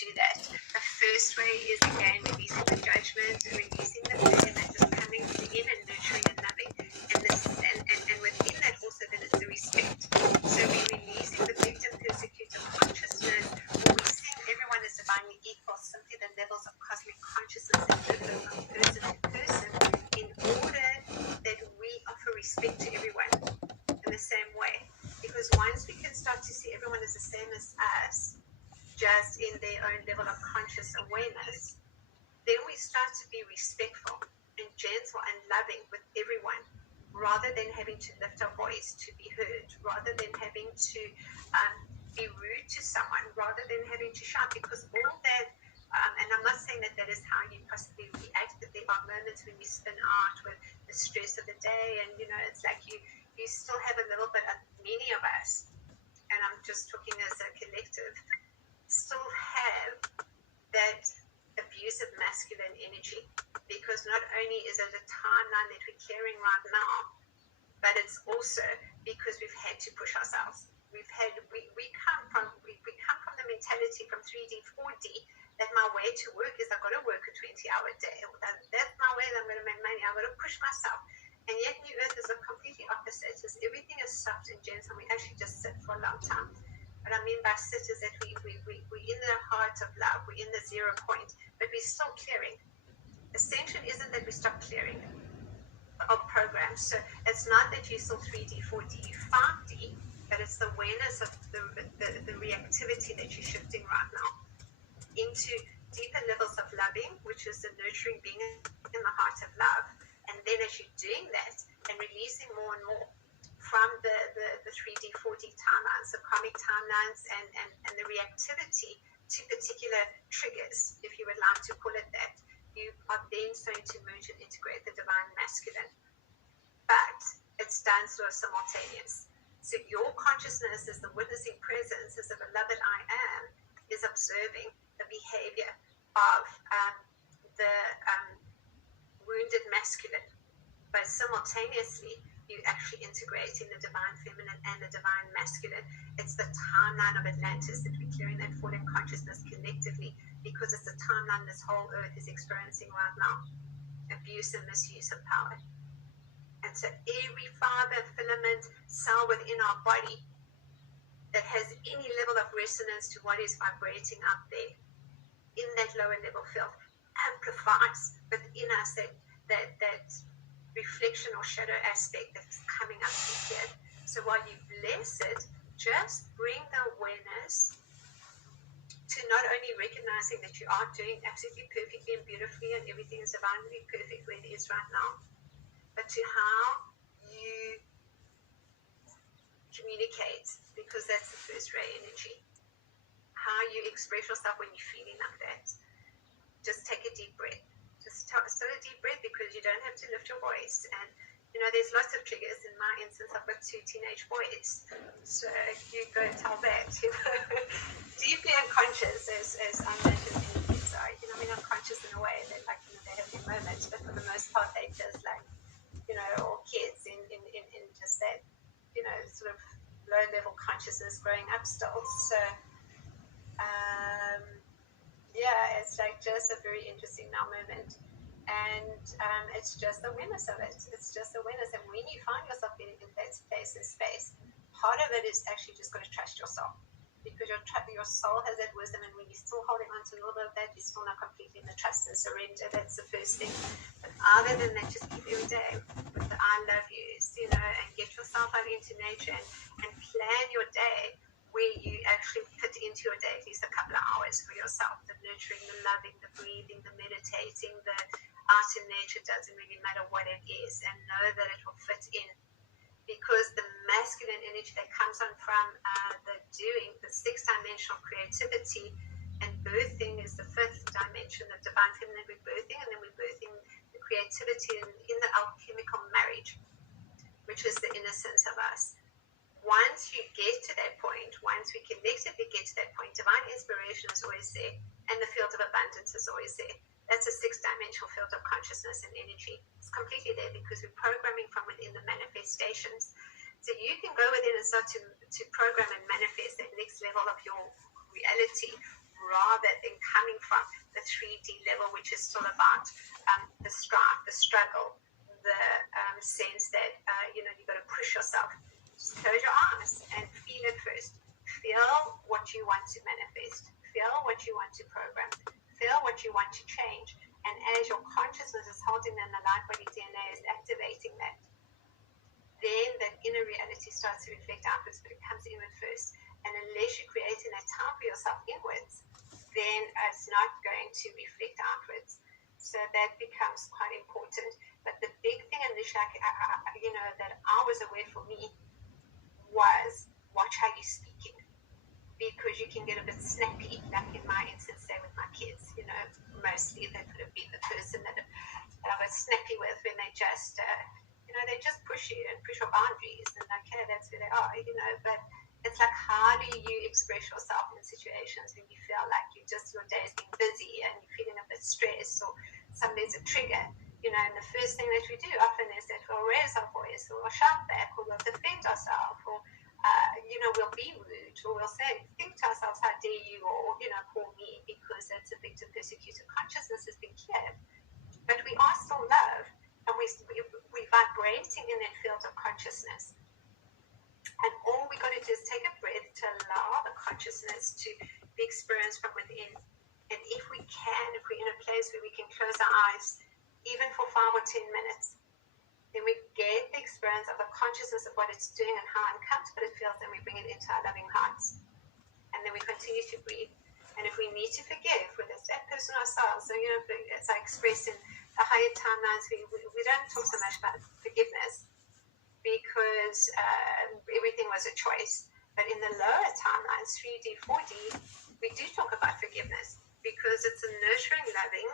do that. The first way is, again, releasing the judgment, releasing the fear, and just coming in and nurturing and loving. And within that also then is the respect. So we're releasing the victim persecutor consciousness, where we're seeing everyone as divinely equal, simply the levels of cosmic consciousness that differ from person to person, in order that we offer respect to everyone in the same way. Because once we can start to see everyone as the same as us, just in their own level of conscious awareness, then we start to be respectful and gentle and loving with everyone, rather than having to lift our voice to be heard, rather than having to be rude to someone, rather than having to shout. Because all that, and I'm not saying that that is how you possibly react, but there are moments when you spin out with the stress of the day, and it's like you still have a little bit of, many of us, and I'm just talking as a collective, still have that abusive masculine energy, because not only is it a timeline that we're clearing right now, but it's also because we've had to push ourselves. We come from the mentality from 3D, 4D, that my way to work is I've got to work a 20-hour day. That's my way that I'm going to make money. I've got to push myself. And yet New Earth is a completely opposite. It's everything is soft and gentle. We actually just sit for a long time. What I mean by sit is that we're in the heart of love. We're in the 0 point, but we're still clearing. Ascension isn't that we stop clearing of programs. So it's not that you're still 3D, 4D, 5D, but it's the awareness of the reactivity that you're shifting right now into deeper levels of loving, which is the nurturing being in the heart of love. And then as you're doing that and releasing more and more from the 3D, 4D timelines, the karmic timelines, and the reactivity to particular triggers, if you would like to call it that, you are then starting to merge and integrate the divine masculine. But it's done sort of simultaneous. So your consciousness as the witnessing presence, as the beloved I am, is observing the behavior of the wounded masculine, but simultaneously you actually integrating the divine feminine and the divine masculine. It's the timeline of Atlantis that we're clearing that fallen consciousness collectively, because it's the timeline this whole earth is experiencing right now. Abuse and misuse of power. And so every fiber, filament, cell within our body that has any level of resonance to what is vibrating up there in that lower level field amplifies within us that reflection or shadow aspect that's coming up to here. So while you bless it, just bring the awareness to not only recognizing that you are doing absolutely perfectly and beautifully and everything is divinely perfect where it is right now, but to how you communicate, because that's the first ray energy. How you express yourself when you're feeling like that. Just take a deep breath. Just start a deep breath, because you don't have to lift your voice. And there's lots of triggers. In my instance, I've got 2 teenage boys, so you go tell that. Deeply unconscious, as I mentioned in the kids are. Unconscious in a way that they have their moments, but for the most part they just all kids in just that sort of low level consciousness growing up still. So it's like just a very interesting now moment. And it's just awareness of it. It's just awareness. And when you find yourself getting in that place and space, part of it is actually just got to trust yourself. Because your soul has that wisdom, and when you're still holding on to a little bit of that, you're still not completely in the trust and surrender. That's the first thing. But other than that, just keep every day with the I love yous, and get yourself out into nature and plan your day where you actually fit into your day at least a couple of hours for yourself. The nurturing, the loving, the breathing, the meditating, the out in nature, doesn't really matter what it is, and know that it will fit in. Because the masculine energy that comes on from the doing, the 6-dimensional creativity, and birthing is the 5th dimension, the divine feminine. We're birthing, and then we're birthing the creativity in the alchemical marriage, which is the innocence of us. Once you get to that point, once we collectively get to that point, divine inspiration is always there, and the field of abundance is always there. That's a 6-dimensional field of consciousness and energy. It's completely there because we're programming from within the manifestations. So you can go within and start to program and manifest that next level of your reality rather than coming from the 3D level, which is still about the strife, the struggle, the sense that, you've got to push yourself. Just close your eyes and feel it first. Feel what you want to manifest. Feel what you want to program. Feel what you want to change. And as your consciousness is holding in the light body DNA is activating that, then that inner reality starts to reflect outwards, but it comes inward first. And unless you're creating that time for yourself inwards, then it's not going to reflect outwards. So that becomes quite important. But the big thing initially, that I was aware for me was watch how you're speaking. Because you can get a bit snappy, like in my instance, say with my kids, mostly that would have been the person that I was snappy with when they just, they just push you and push your boundaries. And okay, that's where they are, but it's like, how do you express yourself in situations when you feel like your day's been busy and you're feeling a bit stressed or somebody's a trigger? And the first thing that we do often is that we'll raise our voice or we'll shout back or we'll defend ourselves or we'll be rude, or we'll think to ourselves, how dare you, or, call me, because that's a victim persecutor consciousness has been cleared. But we are still love, and we're vibrating in that field of consciousness. And all we got to do is take a breath to allow the consciousness to be experienced from within. And if we're in a place where we can close our eyes, even for 5 or 10 minutes, then we get the experience of the consciousness of what it's doing and how uncomfortable it feels, and we bring it into our loving hearts. And then we continue to breathe. And if we need to forgive, whether it's that person or ourselves, so, as I expressed in the higher timelines, we don't talk so much about forgiveness because everything was a choice. But in the lower timelines, 3D, 4D, we do talk about forgiveness because it's a nurturing, loving,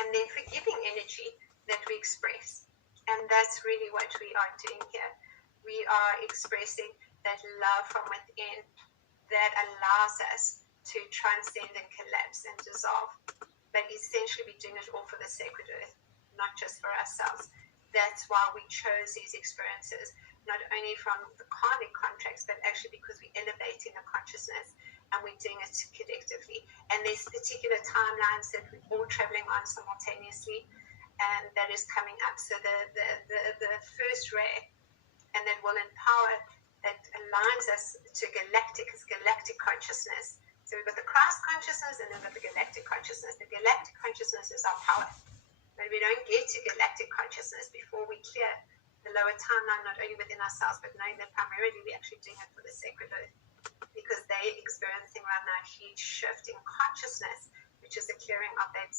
and then forgiving energy that we express. And that's really what we are doing here. We are expressing that love from within that allows us to transcend and collapse and dissolve. But essentially we're doing it all for the sacred earth, not just for ourselves. That's why we chose these experiences, not only from the karmic contracts, but actually because we're elevating the consciousness and we're doing it collectively. And there's particular timelines that we're all traveling on simultaneously, and that is coming up. So the first ray, and that will empower, that aligns us to galactic consciousness. So we've got the Christ consciousness and then we've got the galactic consciousness. The galactic consciousness is our power. But we don't get to galactic consciousness before we clear the lower timeline, not only within ourselves, but knowing that primarily we're actually doing it for the sacred earth. Because they're experiencing right now a huge shift in consciousness, which is a clearing of that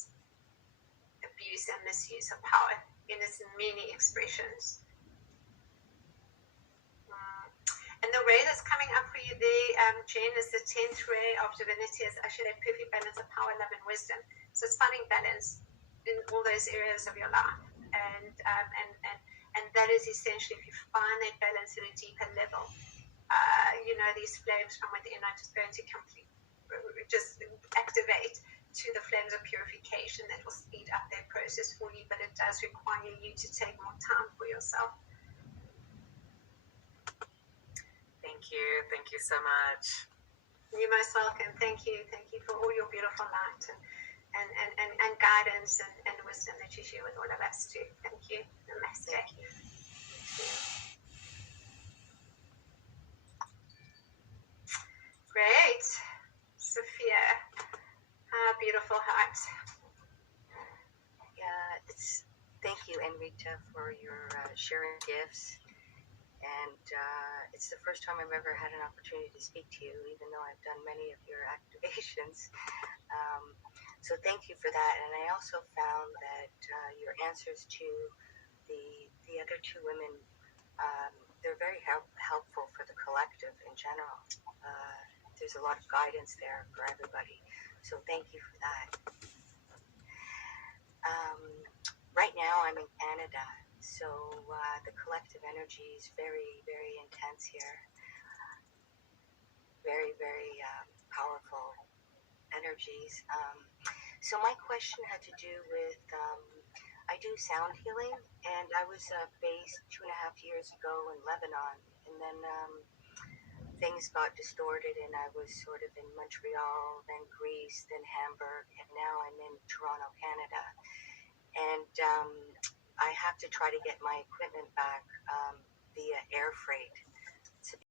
abuse and misuse of power in its many expressions. And the ray that's coming up for you there, Jen, is the 10th ray of divinity. It's actually that perfect balance of power, love, and wisdom. So it's finding balance in all those areas of your life. And that is essentially, if you find that balance at a deeper level, these flames from within are just going to just activate to the flames of purification that will speed up that process for you, but it does require you to take more time for yourself. Thank you so much. You're most welcome. Thank you for all your beautiful light and guidance and wisdom that you share with all of us too. Thank you. Namaste. Thank you. Great. Sophia, beautiful heart. Yeah, thank you, Enrita, for your sharing gifts. And it's the first time I've ever had an opportunity to speak to you, even though I've done many of your activations. So thank you for that. And I also found that your answers to the other two women, they're very helpful for the collective in general. There's a lot of guidance there for everybody. So thank you for that. Right now I'm in Canada, so the collective energy is very, very intense here. Very, very powerful energies. So my question had to do with, I do sound healing, and I was based 2.5 years ago in Lebanon, and then things got distorted, and I was sort of in Montreal, then Greece, then Hamburg, and now I'm in Toronto, Canada. And I have to try to get my equipment back via air freight.